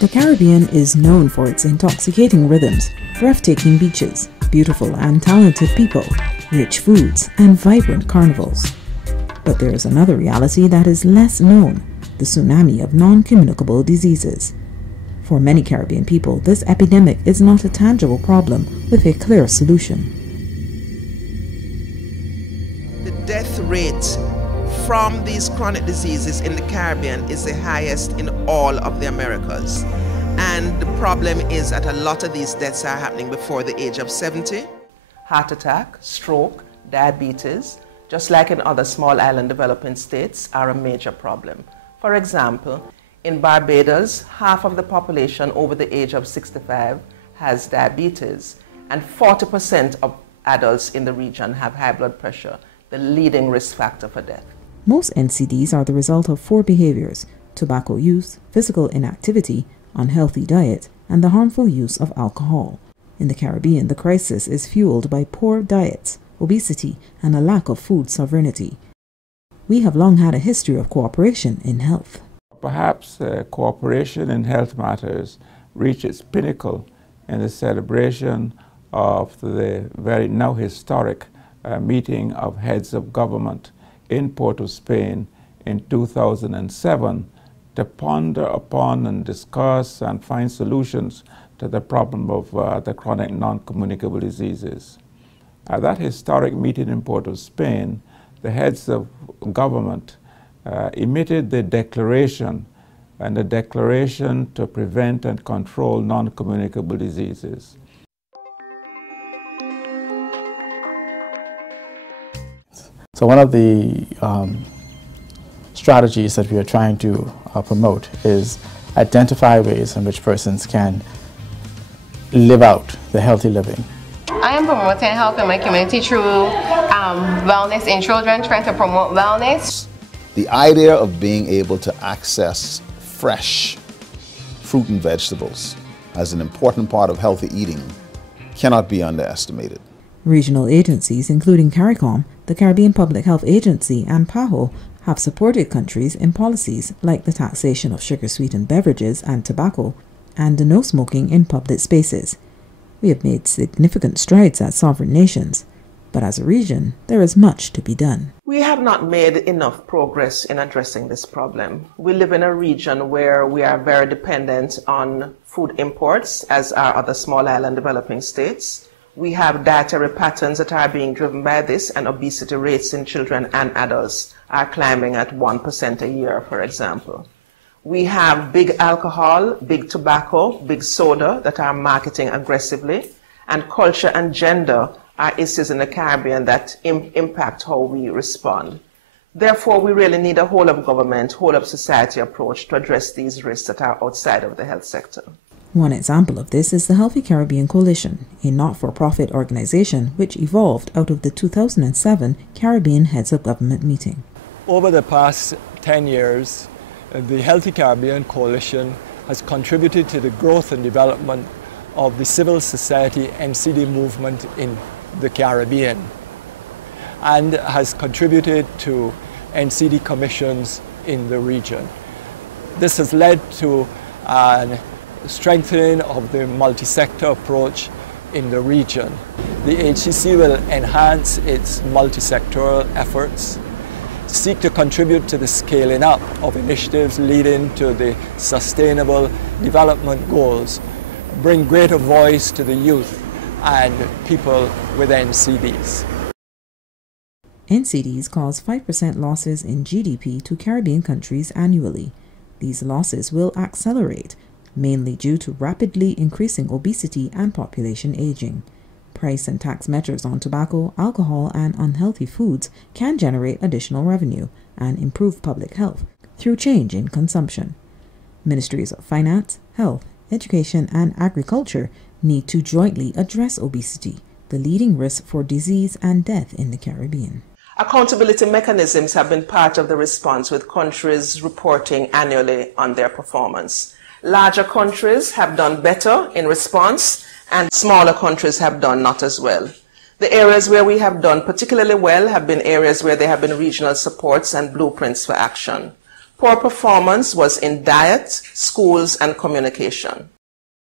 The Caribbean is known for its intoxicating rhythms, breathtaking beaches, beautiful and talented people, rich foods, and vibrant carnivals. But there is another reality that is less known, the tsunami of non-communicable diseases. For many Caribbean people, this epidemic is not a tangible problem with a clear solution. The death rate from these chronic diseases in the Caribbean is the highest in all of the Americas. And the problem is that a lot of these deaths are happening before the age of 70. Heart attack, stroke, diabetes, just like in other small island developing states, are a major problem. For example, in Barbados, half of the population over the age of 65 has diabetes, and 40% of adults in the region have high blood pressure, the leading risk factor for death. Most NCDs are the result of four behaviors: tobacco use, physical inactivity, unhealthy diet, and the harmful use of alcohol. In the Caribbean, the crisis is fueled by poor diets, obesity, and a lack of food sovereignty. We have long had a history of cooperation in health. Perhaps cooperation in health matters reached its pinnacle in the celebration of the very now historic meeting of heads of government in Port of Spain in 2007 to ponder upon and discuss and find solutions to the problem of the chronic non-communicable diseases. At that historic meeting in Port of Spain, the heads of government emitted the declaration to prevent and control non-communicable diseases. So one of the strategies that we are trying to promote is identify ways in which persons can live out the healthy living. I am promoting health in my community through wellness in children, trying to promote wellness. The idea of being able to access fresh fruit and vegetables as an important part of healthy eating cannot be underestimated. Regional agencies, including CARICOM, the Caribbean Public Health Agency, and PAHO, have supported countries in policies like the taxation of sugar-sweetened beverages and tobacco, and the no smoking in public spaces. We have made significant strides as sovereign nations, but as a region, there is much to be done. We have not made enough progress in addressing this problem. We live in a region where we are very dependent on food imports, as are other small island developing states. We have dietary patterns that are being driven by this, and obesity rates in children and adults are climbing at 1% a year, for example. We have big alcohol, big tobacco, big soda that are marketing aggressively, and culture and gender are issues in the Caribbean that impact how we respond. Therefore, we really need a whole of government, whole of society approach to address these risks that are outside of the health sector. One example of this is the Healthy Caribbean Coalition, a not-for-profit organization which evolved out of the 2007 Caribbean Heads of Government meeting. Over the past 10 years, the Healthy Caribbean Coalition has contributed to the growth and development of the civil society NCD movement in the Caribbean, and has contributed to NCD commissions in the region. This has led to an strengthening of the multi-sector approach in the region. The HCC will enhance its multi-sectoral efforts, seek to contribute to the scaling up of initiatives leading to the sustainable development goals, bring greater voice to the youth and people with NCDs. NCDs cause 5% losses in GDP to Caribbean countries annually. These losses will accelerate, mainly due to rapidly increasing obesity and population aging. Price and tax measures on tobacco, alcohol, and unhealthy foods can generate additional revenue and improve public health through change in consumption. Ministries of Finance, Health, Education, and Agriculture need to jointly address obesity, the leading risk for disease and death in the Caribbean. Accountability mechanisms have been part of the response, with countries reporting annually on their performance. Larger countries have done better in response, and smaller countries have done not as well. The areas where we have done particularly well have been areas where there have been regional supports and blueprints for action. Poor performance was in diet, schools, and communication.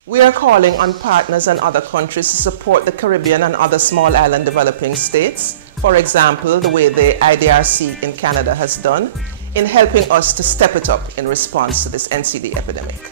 We are calling on partners and other countries to support the Caribbean and other small island developing states, for example, the way the IDRC in Canada has done, in helping us to step it up in response to this NCD epidemic.